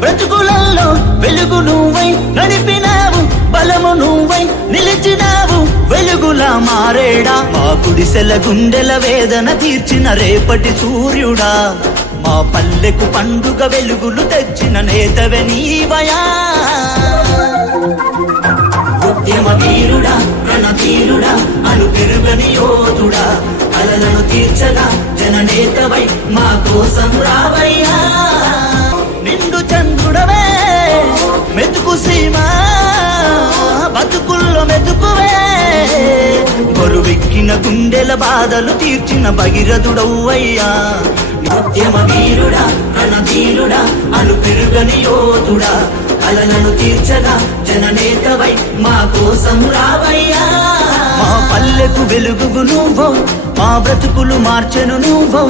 బ్రతుకులలో వెలుగు నువ్వై నడిపినావు బలము నువ్వై నిలిచినావు వెలుగులా మారేడా? మా గుడిసెల గుండెల వేదన తీర్చిన రేపటి సూర్యుడా. మా పల్లెకు పండుగ వెలుగులు తెచ్చిన నేతవే నీవయా ఉద్యమ వీరుడా రణధీరుడా అను పెరుగని యోధుడా. కలలను తీర్చగా జననేతవై మా కోసం రావయ్యా. నిండు చంద్రుడవే. మెతుకు సీమ బతుకుల్లో మెతుకువే. బరువెక్కిన గుండెల బాధలు తీర్చిన భగీరథుడవ్వయ్యా నిత్యమ వీరుడా రణధీరుడా అను పెరుగని యోధుడా. కలలను తీర్చగా జననేతవై మా కోసం రావయ్యా. మా పల్లెకు వెలుగు నువ్వు మా బ్రతుకులు మార్చెను నువ్వు.